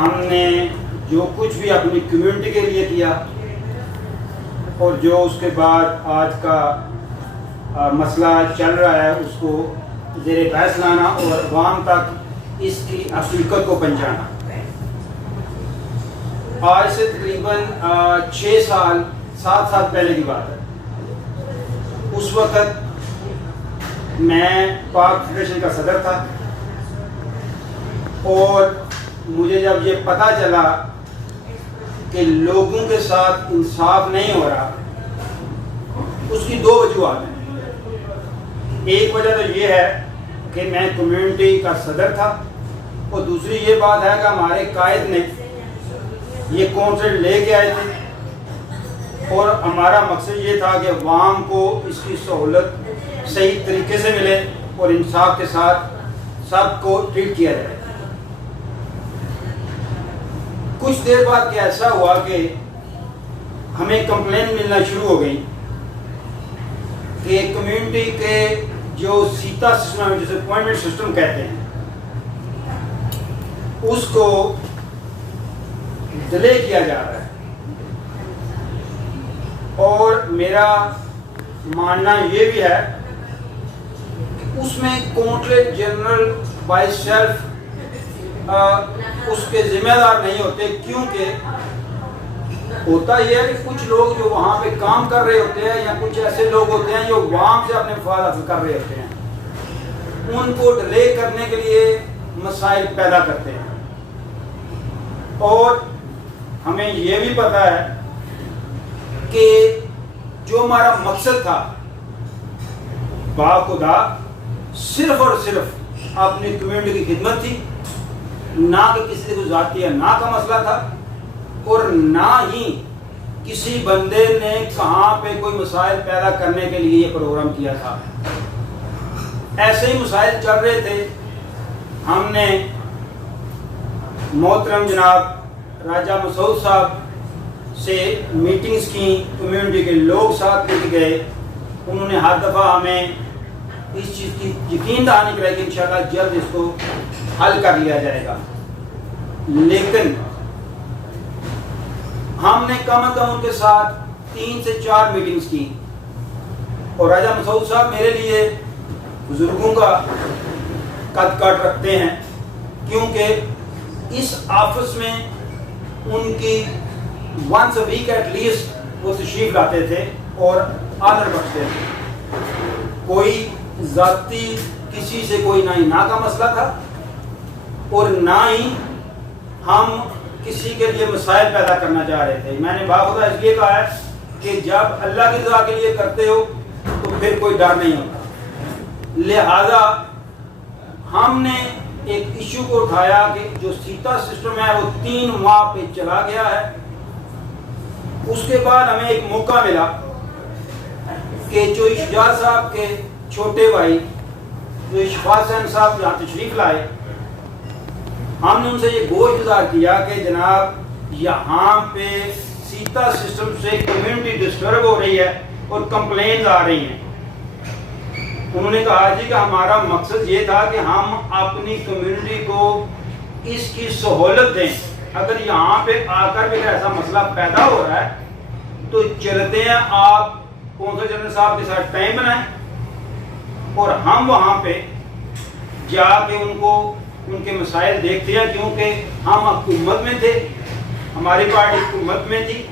ہم نے جو کچھ بھی اپنی کمیونٹی کے لیے کیا اور جو اس کے بعد آج کا مسئلہ چل رہا ہے اس کو زیر بحث لانا اور عوام تک اس کی حقیقت کو پہنچانا. آج سے تقریباً 7 سال پہلے کی بات ہے. اس وقت میں پاک فیڈریشن کا صدر تھا اور مجھے جب یہ پتہ چلا کہ لوگوں کے ساتھ انصاف نہیں ہو رہا، اس کی 2 وجوہات ہیں. ایک وجہ تو یہ ہے کہ میں کمیونٹی کا صدر تھا اور دوسری یہ بات ہے کہ ہمارے قائد نے یہ کانسیپٹ لے کے آئے تھے اور ہمارا مقصد یہ تھا کہ عوام کو اس کی سہولت صحیح طریقے سے ملے اور انصاف کے ساتھ سب کو ٹریٹ کیا جائے. کچھ دیر بعد کیا ایسا ہوا کہ ہمیں کمپلین ملنا شروع ہو گئی کہ کمیونٹی کے جو سیتا سسٹم ہے جسے اپوائنٹمنٹ سسٹم کہتے ہیں اس کو ڈیلے کیا جا رہا ہے. اور میرا ماننا یہ بھی ہے کہ اس میں کونسلر جنرل بائی سیلف اس کے ذمہ دار نہیں ہوتے، کیونکہ ہوتا یہ ہے کہ کچھ لوگ جو وہاں پہ کام کر رہے ہوتے ہیں یا کچھ ایسے لوگ ہوتے ہیں جو عوام سے اپنے مفاد حاصل کر رہے ہوتے ہیں، ان کو ڈیلے کرنے کے لیے مسائل پیدا کرتے ہیں. اور ہمیں یہ بھی پتہ ہے کہ جو ہمارا مقصد تھا باخدا صرف اور صرف اپنی کمیونٹی کی خدمت تھی، نہ کہ کسی کو ذاتی نہ کا مسئلہ تھا اور نہ ہی کسی بندے نے کہاں پہ کوئی مسائل پیدا کرنے کے لیے یہ پروگرام کیا تھا. ایسے ہی مسائل چل رہے تھے. ہم نے محترم جناب راجہ مسعود صاحب سے میٹنگز کی، کمیونٹی کے لوگ ساتھ لے کے گئے. انہوں نے ہر دفعہ ہمیں اس چیز کی یقین دہانی کرائی کہ انشاءاللہ جلد اس کو حل کر لیا جائے گا. لیکن ہم نے کم از کم ان کے ساتھ 3 سے 4 میٹنگز کی اور راجہ مسعود صاحب میرے لیے بزرگوں کا قد کاٹ رکھتے ہیں، کیونکہ اس آفس میں ان کی once a week at least وہ تشریف لاتے تھے اور آدر بخشتے تھے. کوئی ذاتی کسی سے کوئی نہ کا مسئلہ تھا اور نہ ہی ہم کسی کے لیے مسائل پیدا کرنا چاہ رہے تھے. میں نے باخدا اس لیے کہا ہے کہ جب اللہ کی رضا کے لیے کرتے ہو تو پھر کوئی ڈر نہیں ہوتا. لہذا ہم نے ایک ایشو کو اٹھایا کہ جو سیتا سسٹم ہے وہ 3 ماہ پہ چلا گیا ہے. اس کے بعد ہمیں ایک موقع ملا کہ جو اشجاع صاحب کے چھوٹے بھائی جو اشفاق حسین صاحب یہاں تشریف لائے، ہم نے ان سے یہ گوش گزار کیا کہ جناب یہاں پہ سیتا سسٹم سے کمیونٹی ڈسٹرب ہو رہی ہے اور کمپلینز آ رہی ہیں. انہوں نے کہا جی کہ ہمارا مقصد یہ تھا کہ ہم اپنی کمیونٹی کو اس کی سہولت دیں. اگر یہاں پہ آ کر بھی ایسا مسئلہ پیدا ہو رہا ہے تو چلتے ہیں آپ کونسل جنرل صاحب کے ساتھ ٹائم بنائیں اور ہم وہاں پہ جا کے ان کے مسائل دیکھتے ہیں، کیونکہ ہم حکومت میں تھے، ہماری پارٹی حکومت میں تھی،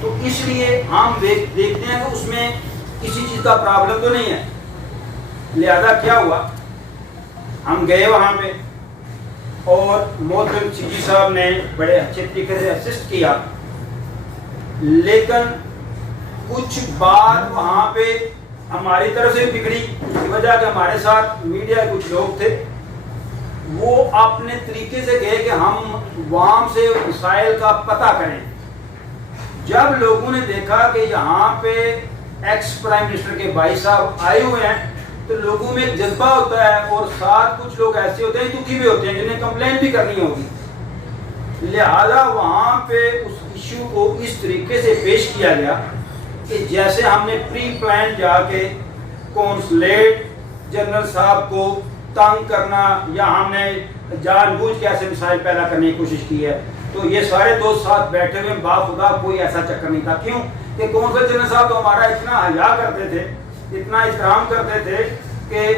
تو اس لیے ہم دیکھتے ہیں کہ اس میں کسی چیز کا پرابلم تو نہیں ہے. لہذا کیا ہوا، ہم گئے وہاں پہ اور محترم سی جی صاحب نے بڑے اچھے طریقے سے اسسٹ کیا. لیکن کچھ بات وہاں پہ ہماری طرف سے بگڑی کی وجہ کہ ہمارے ساتھ میڈیا کچھ لوگ تھے، وہ اپنے طریقے سے گئے کہ ہم عوام سے مسائل کا پتہ کریں. جب لوگوں نے دیکھا کہ یہاں پہ ایکس پرائم منسٹر کے بھائی صاحب آئے ہوئے ہیں تو لوگوں میں ایک جذبہ ہوتا ہے اور ساتھ کچھ لوگ ایسے ہوتے ہیں دکھی بھی ہوتے ہیں جنہیں کمپلین بھی کرنی ہوگی. لہذا وہاں پہ اس ایشو کو اس طریقے سے پیش کیا گیا کہ جیسے ہم نے پری پلان جا کے کونسلیٹ جنرل صاحب کو تنگ کرنا یا ہم نے جان بوجھ کے ایسے مسائل پیدا کرنے کی کوشش کی ہے. تو یہ سارے دوست ساتھ بیٹھے ہوئے باخدا کوئی ایسا چکر نہیں تھا. کیوں کہ قونصل جنرل صاحب تو ہمارا اتنا حیا کرتے تھے, اتنا احترام کرتے تھے کہ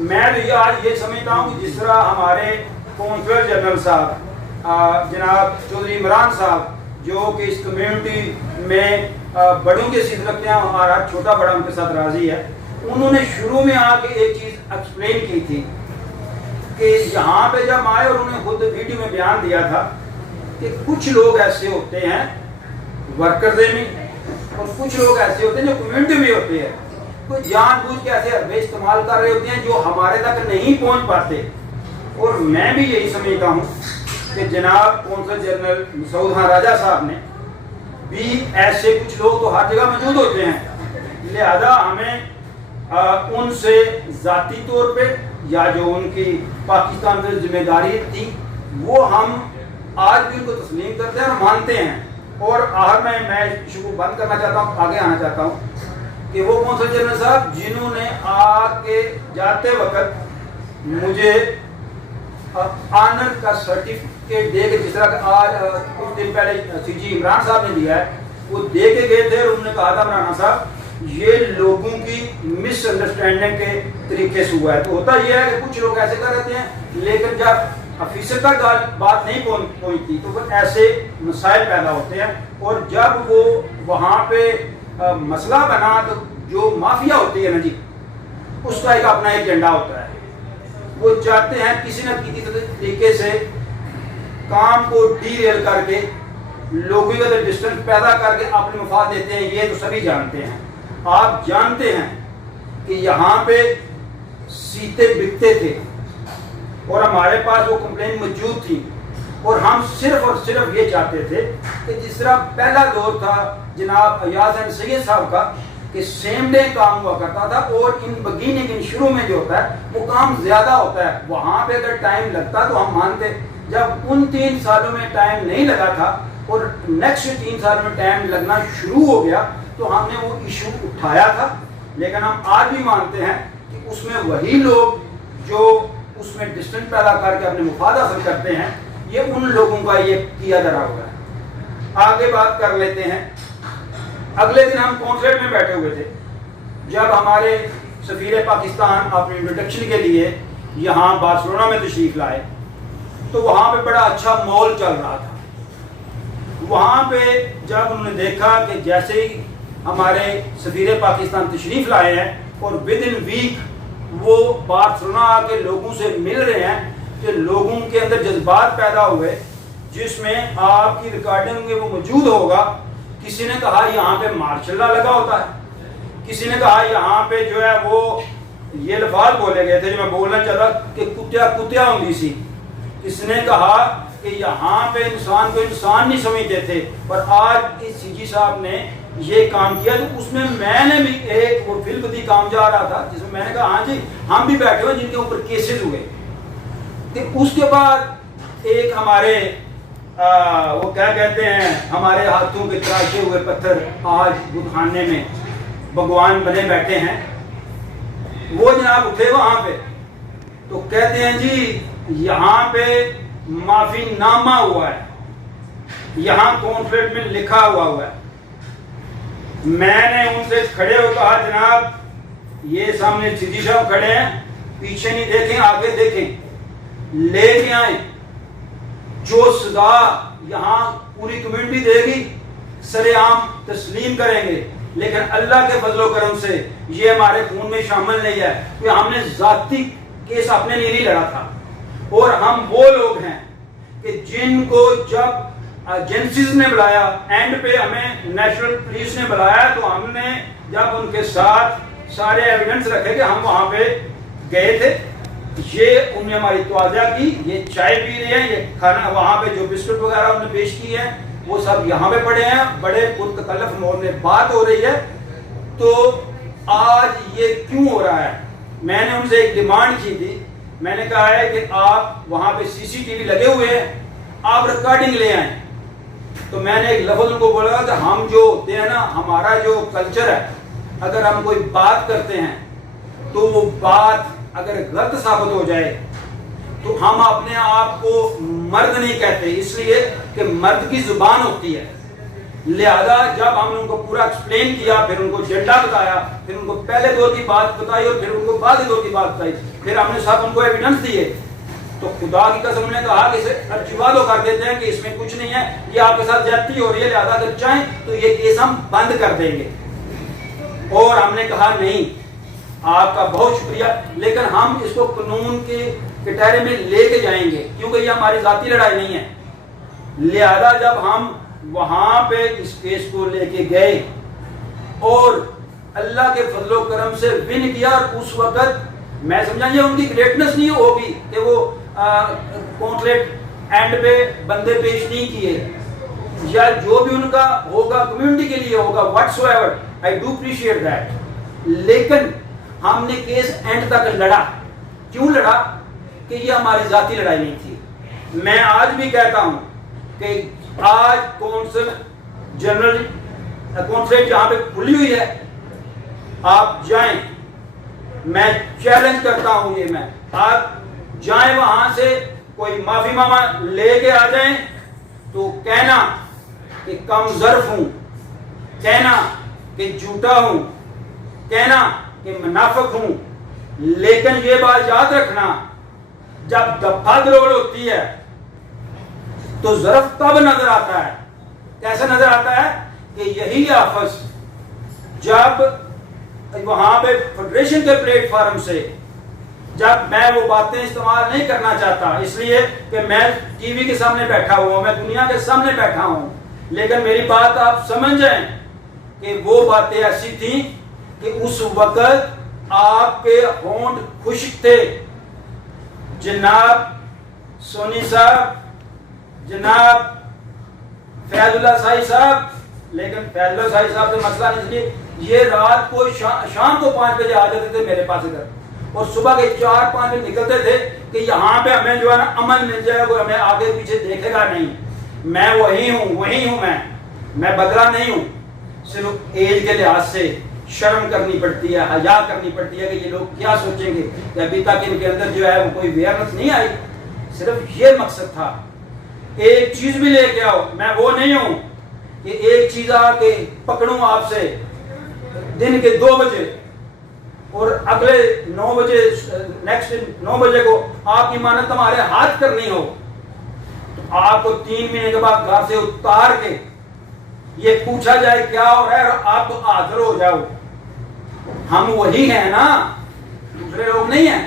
میں تو آج یہ سمجھتا ہوں کہ جس طرح ہمارے قونصل جنرل صاحب جناب چودھری عمران صاحب جو کہ اس کمیونٹی میں بڑوں کے ساتھ رکھتے ہیں, ہمارا چھوٹا بڑا ان کے ساتھ راضی ہے, انہوں نے شروع میں آ کے ایک چیز ایکسپلین کی تھی کہ یہاں پہ جب آئے اور انہوں نے خود ویڈیو میں بیان دیا تھا کہ کچھ لوگ ایسے ہوتے ہیں ورکرز میں اور کچھ لوگ ایسے ہوتے ہیں جو کمیونٹی میں ہوتے ہیں, کوئی جان بوجھ کے ایسے حربے استعمال کر رہے ہوتے ہیں جو ہمارے تک نہیں پہنچ پاتے. اور میں بھی یہی سمجھتا ہوں کہ جناب قونصل جنرل مسعود خان راجہ صاحب نے بھی ایسے کچھ لوگ تو ہر جگہ موجود ہوتے ہیں, لہذا ہمیں ان سے ذاتی طور پہ یا جو ان کی پاکستان سے ذمہ داری تھی وہ ہم آج بھی ان کو تسلیم کرتے ہیں اور مانتے ہیں. اور آخر میں ایشو کو بند کرنا چاہتا ہوں, آگے آنا چاہتا ہوں کہ وہ قونصل جنرل صاحب جنہوں نے آ کے جاتے وقت مجھے آنر کا سرٹیفکیٹ دے کے, جس طرح کہ آج کچھ دن پہلے سی جی عمران صاحب نے دیا ہے, وہ دے کے گئے تھے اور انہوں نے کہا تھا مولانا صاحب یہ لوگوں کی مس انڈرسٹینڈنگ کے طریقے سے ہوا ہے. تو ہوتا یہ ہے کہ کچھ لوگ ایسے کر رہتے ہیں لیکن جب آفیسر تک بات نہیں پہنچتی تو وہ ایسے مسائل پیدا ہوتے ہیں. اور جب وہ وہاں پہ مسئلہ بنا تو جو مافیا ہوتی ہے نا جی, اس کا ایک اپنا ایجنڈا ہوتا ہے, وہ چاہتے ہیں کسی نہ کسی طریقے سے کام کو ڈی ریل کر کے لوگوں کا ڈسٹنس پیدا کر کے اپنے مفاد دیتے ہیں. یہ تو سبھی جانتے ہیں. آپ جانتے ہیں کہ یہاں پہ سیٹیں بکتے تھے اور ہمارے پاس وہ کمپلین موجود تھی, اور ہم صرف اور صرف یہ چاہتے تھے کہ جس طرح پہلا دور تھا جناب ایاز احمد سید صاحب کا کہ سیم ڈے کام ہوا کرتا تھا, اور ان بگیننگ ان شروع میں جو ہوتا ہے وہ کام زیادہ ہوتا ہے, وہاں پہ اگر ٹائم لگتا تو ہم مانتے. جب ان 3 سالوں میں ٹائم نہیں لگا تھا اور نیکسٹ 3 سال میں ٹائم لگنا شروع ہو گیا تو ہم نے وہ ایشو اٹھایا تھا. لیکن ہم آج بھی مانتے ہیں کہ اس میں وہی لوگ جو اس میں ڈسٹنس پیدا کر کے اپنے مفاد حاصل کرتے ہیں, یہ ان لوگوں کا یہ کیا دھرا ہوا ہے. آگے بات کر لیتے ہیں. اگلے دن ہم کانسرٹ میں بیٹھے ہوئے تھے جب ہمارے سفیر پاکستان اپنے انٹروڈکشن کے لیے یہاں بارسلونا میں تشریف لائے, تو وہاں پہ بڑا اچھا مال چل رہا تھا. وہاں پہ جب انہوں نے دیکھا کہ جیسے ہی ہمارے سفیر پاکستان تشریف لائے ہیں اور ود ان ویک وہ بارسلونا آ کے لوگوں سے مل رہے ہیں, کہ لوگوں کے اندر جذبات پیدا ہوئے جس میں آپ کی ریکارڈنگ میں وہ موجود ہوگا. کسی نے کہا یہاں پہ مارشل لا لگا ہوتا ہے, کسی نے کہا یہاں پہ جو ہے وہ یہ لفظ بولے گئے تھے جو میں بولنا چاہتا کہ کتیا ہوں سی. کسی نے کہا کہ یہاں پہ انسان کو انسان نہیں سمجھتے تھے, اور آج اس سی جی صاحب نے یہ کام کیا. تو اس میں نے بھی ایک وہ فلم دی کام جا رہا تھا جس میں میں نے کہا ہاں جی ہم بھی بیٹھے ہوئے جن کے اوپر کیسز ہوئے. اس کے بعد ایک ہمارے وہ کیا کہتے ہیں ہمارے ہاتھوں کے تراشے ہوئے پتھر آج بدھ خانے میں بھگوان بنے بیٹھے ہیں, وہ جناب اٹھے وہاں پہ تو کہتے ہیں جی یہاں پہ معافی نامہ ہوا ہے, یہاں کانفلکٹ میں لکھا ہوا ہے. میں نے ان سے کھڑے ہو کہا جناب یہ سامنے سیدھی صاحب کھڑے ہیں, پیچھے نہیں دیکھیں آگے دیکھیں, لے کے آئیں. جو سزا یہاں پوری کمیونٹی دے گی سر عام تسلیم کریں گے, لیکن اللہ کے فضل و کرم سے یہ ہمارے خون میں شامل نہیں ہے. کہ ہم نے ذاتی کیس اپنے لیے نہیں لڑا تھا, اور ہم وہ لوگ ہیں کہ جن کو جب ایجنسیز نے بلایا, اینڈ پہ ہمیں نیشنل پولیس نے بلایا, تو ہم نے جب ان کے ساتھ سارے ایویڈنس رکھے کہ ہم وہاں پہ گئے تھے, یہ انہوں نے ہماری توازیہ کی, یہ چائے پی رہے ہیں, یہ کھانا وہاں پہ جو بسکٹ وغیرہ انہوں نے پیش کی ہے وہ سب یہاں پہ پڑے ہیں, بڑے پرتکلف مور میں بات ہو رہی ہے. تو آج یہ کیوں ہو رہا ہے؟ میں نے ان سے ایک ڈیمانڈ کی تھی, میں نے کہا ہے کہ آپ وہاں پہ سی سی ٹی وی لگے ہوئے ہیں, آپ ریکارڈنگ لے آئیں. تو میں نے ایک لفظ ان کو بولا کہ ہم جو ہوتے ہیں نا, ہمارا جو کلچر ہے, اگر ہم کوئی بات کرتے ہیں تو وہ بات اگر غلط ثابت ہو جائے تو ہم اپنے آپ کو مرد نہیں کہتے، اس لیے کہ مرد کی زبان ہوتی ہے. لہذا جب ہم نے ان کو پورا ایکسپلین کیا، پھر ان کو جنڈا بتایا، پھر ان کو پہلے دور کی بات بتائی اور پھر ان کو بعد دور کی بات بتائی، پھر ہم نے سب ان کو ایویڈنس دیے، تو خدا کی قسم نے کہا کہ اسے ارچیوادو کر دیتے ہیں کہ اس میں کچھ نہیں ہے، یہ آپ کے ساتھ زیادتی ہو رہی ہے، لہذا اگر چاہیں تو یہ کیس ہم بند کر دیں گے. اور ہم نے کہا نہیں، آپ کا بہت شکریہ، لیکن ہم اس کو قانون کے کٹہرے میں لے کے جائیں گے، کیونکہ یہ ہماری ذاتی لڑائی نہیں ہے. لہذا جب ہم وہاں پہ اس کیس کو لے کے گئے اور اللہ کے فضل و کرم سے ون کیا، اور اس وقت میں سمجھا یہ ان کی گریٹنس نہیں ہوگی کہ وہ کونسلیٹ اینڈ پہ بندے پیش نہیں کیے، یا جو بھی ان کا ہوگا کمیونٹی کے لیے ہوگا، what's ever I do appreciate that. لیکن ہم نے کیس اینڈ تک لڑا. کیوں لڑا؟ کہ یہ ہماری ذاتی لڑائی نہیں تھی. میں آج بھی کہتا ہوں کہ آج کونسل جنرل کونسلیٹ جہاں پہ کھلی ہوئی ہے، آپ جائیں، میں چیلنج کرتا ہوں، یہ میں آپ جائیں وہاں سے، کوئی معافی ماما لے کے آ جائیں تو کہنا کہ کم ظرف ہوں، کہنا کہ جھوٹا ہوں، کہنا کہ منافق ہوں. لیکن یہ بات یاد رکھنا، جب دفعہ دروڑ ہوتی ہے تو ظرف تب نظر آتا ہے. کیسے نظر آتا ہے؟ کہ یہی آفس جب وہاں پہ فیڈریشن کے پلیٹ فارم سے جب میں وہ باتیں استعمال نہیں کرنا چاہتا، اس لیے کہ میں ٹی وی کے سامنے بیٹھا ہوں، میں دنیا کے سامنے بیٹھا ہوں، لیکن میری بات آپ سمجھ جائیں کہ وہ باتیں ایسی تھیں کہ اس وقت آپ کے ہونٹ خشک تھے. جناب سونی صاحب، جناب فیض اللہ صاحب صاحب، لیکن فیض اللہ صاحب سے مسئلہ نہیں، اس لیے یہ رات کو شام کو 5 بجے آ جاتے تھے میرے پاس ادھر، اور صبح کے 4-5 بجے نکلتے تھے کہ یہاں پہ ہمیں جو ہے نا امن مل جائے، کوئی ہمیں آگے پیچھے دیکھے گا نہیں. میں وہی ہوں، میں بدلا نہیں ہوں. صرف ایج کے لحاظ سے شرم کرنی پڑتی ہے، حیا کرنی پڑتی ہے کہ یہ لوگ کیا سوچیں گے، کہ ابھی تک ان کے اندر جو ہے وہ کوئی اویئرنس نہیں آئی. صرف یہ مقصد تھا. ایک چیز بھی لے کے آؤ، میں وہ نہیں ہوں کہ ایک چیز آ کے پکڑوں آپ سے دن کے 2 بجے اور اگلے 9 بجے نیکسٹ 9 بجے کو آپ کی امانت ہمارے ہاتھ کرنی ہو، تو آپ کو 3 مہینے کے بعد گھر سے اتار کے یہ پوچھا جائے کیا ہو رہا ہے اور آپ تو حاضر ہو جاؤ. ہم وہی ہیں نا، دوسرے لوگ نہیں ہیں.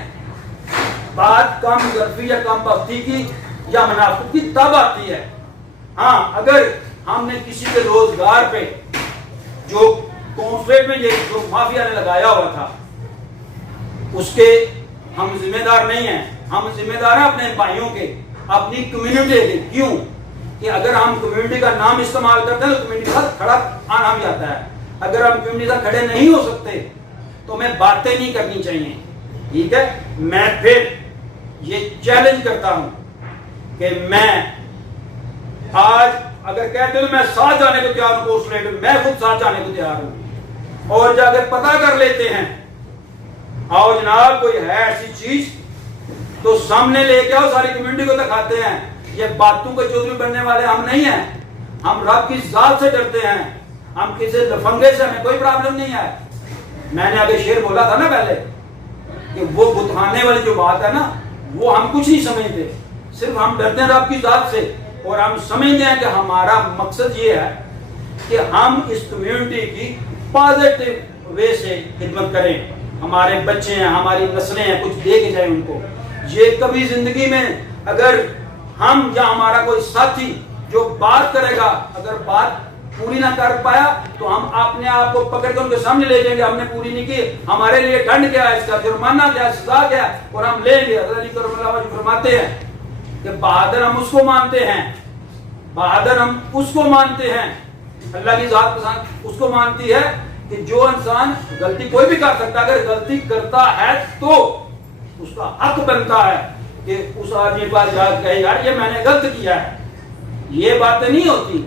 بات کم ظرفی یا کم بختی کی یا منافقت کی تب آتی ہے. ہاں، اگر ہم نے کسی کے روزگار پہ جو کونسلیٹ میں یہ جو مافیا نے لگایا ہوا تھا اس کے ہم ذمہ دار نہیں ہیں. ہم ذمہ دار ہیں اپنے بھائیوں کے، اپنی کمیونٹی کے. کیوں کہ اگر ہم کمیونٹی کا نام استعمال کرتے ہیں تو کمیونٹی کا کھڑا آنا بھی آتا ہے. اگر ہم کمیونٹی کا کھڑے نہیں ہو سکتے تو ہمیں باتیں نہیں کرنی چاہیے. ٹھیک ہے، میں پھر یہ چیلنج کرتا ہوں کہ میں آج اگر کہتے ہو میں ساتھ جانے کو تیار ہوں کونسلیٹ، میں خود ساتھ جانے کو تیار ہوں. اور جا کے پتہ کر لیتے ہیں، آؤ جناب کوئی ہے ایسی چیز تو سامنے لے کے آؤ، ساری کمیونٹی کو دکھاتے ہیں. یہ باتوں کے چودھری بننے والے ہم نہیں ہیں. ہم رب کی ذات سے ڈرتے ہیں. ہم کسی لفنگے سے ہمیں کوئی پرابلم نہیں ہے. میں نے ابھی شعر بولا تھا نا پہلے کہ وہ بتانے والی جو بات ہے نا وہ ہم کچھ نہیں سمجھتے، صرف ہم ڈرتے ہیں رب کی ذات سے. اور ہم سمجھتے ہیں کہ ہمارا مقصد یہ ہے کہ ہم اس کمیونٹی کی پازیٹیو وے سے خدمت کریں. ہمارے بچے ہیں، ہماری نسلیں ہیں، کچھ دے کے جائیں ان کو. یہ کبھی زندگی میں اگر ہم یا ہمارا کوئی ساتھی جو بات کرے گا اگر بات پوری نہ کر پایا تو ہم اپنے آپ کو پکڑ کے ان کے سامنے لے جائیں گے، ہم نے پوری نہیں کی، ہمارے لیے دنڈ کیا ہے، اس کا جرمانہ کیا ہے، سزا کیا ہے، اور ہم لیں گے. حضرت علی کرم اللہ وجہ فرماتے ہیں کہ بہادر ہم اس کو مانتے ہیں، بہادر ہم اس کو مانتے ہیں، اللہ کی ذات اس کو مانتی ہے کہ جو انسان غلطی کوئی بھی کر سکتا ہے، اگر غلطی کرتا ہے تو اس کا حق بنتا ہے کہ اس آدمی کے پاس جا کہے یار یہ میں نے غلط کیا ہے. یہ باتیں نہیں ہوتی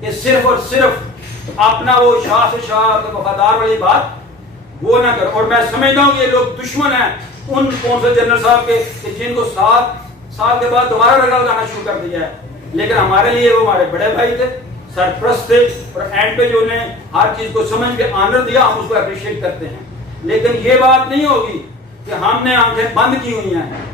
کہ صرف اور صرف اپنا وہ شاہ سے شاہ وفادار والی بات وہ نہ کر. اور میں سمجھتا ہوں کہ یہ لوگ دشمن ہیں ان کونسل جنرل صاحب کے کہ جن کو 7 سال کے بعد دوبارہ رگڑ گانا شروع کر دیا ہے، لیکن ہمارے لیے وہ ہمارے بڑے بھائی تھے، سرپرست تھے، اور اینڈ پہ جو انہیں ہر چیز کو سمجھ کے آنر دیا، ہم اس کو اپریشیٹ کرتے ہیں. لیکن یہ بات نہیں ہوگی کہ ہم نے آنکھیں بند کی ہوئی ہیں.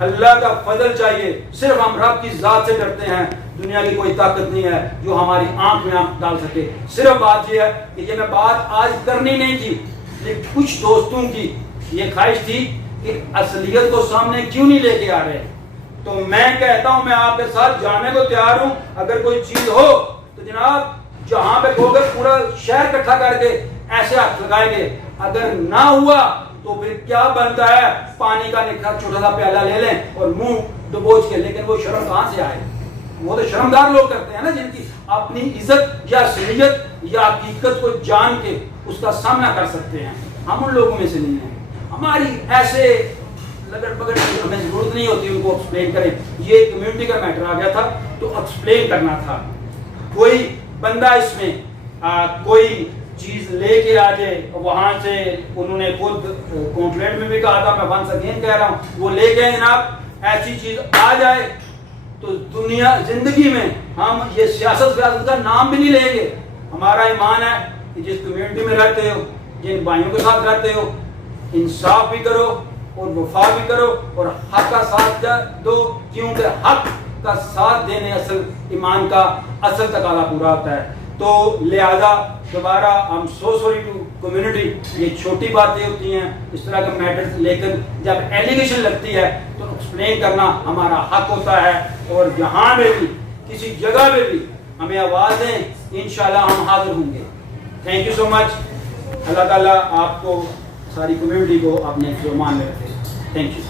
اللہ کا فضل چاہیے، صرف ہم رب کی ذات سے ڈرتے ہیں. دنیا کی کوئی طاقت نہیں ہے جو ہماری آنکھ میں آنکھ ڈال سکے. صرف بات یہ ہے کہ یہ میں بات آج کرنی نہیں تھی، لیکن کچھ دوستوں کی یہ خواہش تھی کہ اصلیت کو سامنے کیوں نہیں لے کے آ رہے. تو میں کہتا ہوں میں آپ کے ساتھ جانے کو تیار ہوں. اگر کوئی چیز ہو تو جناب جہاں پہ کہو گے پورا شہر اکٹھا کر کے ایسے ہاتھ لگائیں گے. اگر نہ ہوا تو پھر کیا بنتا ہے، پانی کا نکھا چھوٹا سا پیالہ لے لیں اور منہ ڈبوچ کے. لیکن وہ شرم کہاں سے آئے؟ وہ تو شرمدار لوگ کرتے ہیں نا، جن کی اپنی عزت یا صلاحیت یا حقیقت کو جان کے اس کا سامنا کر سکتے ہیں. ہم ان لوگوں میں سے نہیں ہیں. ہماری ایسے لگڑ پگڑ کی ہمیں ضرورت نہیں ہوتی ان کو ایکسپلین کریں. یہ کمیونٹی کا میٹر آ گیا تھا تو ایکسپلین کرنا تھا. کوئی بندہ اس میں کوئی چیز لے کے آ جائے، وہاں سے انہوں نے خود کونسلیٹ میں بھی کہا تھا، میں ونس اگین کہہ رہا ہوں، وہ لے کے جناب ایسی چیز آ جائے تو دنیا زندگی میں ہم یہ سیاست کا نام بھی نہیں لیں گے. ہمارا ایمان ہے کہ جس کمیونٹی میں رہتے ہو، جن بھائیوں کے ساتھ رہتے ہو، انصاف بھی کرو اور وفا بھی کرو اور حق کا ساتھ دو، کیونکہ حق کا ساتھ دینے اصل ایمان کا اصل تقاضا پورا ہوتا ہے. تو لہذا دوبارہ ہم سو سوری ٹو کمیونٹی، یہ چھوٹی باتیں ہوتی ہیں اس طرح کے میٹرز، لیکن جب ایلیگیشن لگتی ہے تو ایکسپلین کرنا ہمارا حق ہوتا ہے. اور جہاں میں بھی کسی جگہ میں بھی ہمیں آواز دیں، انشاءاللہ ہم حاضر ہوں گے. تھینک یو سو مچ. اللہ تعالیٰ آپ کو ساری کمیونٹی کو اپنے فرمان میں رکھے. Thank you.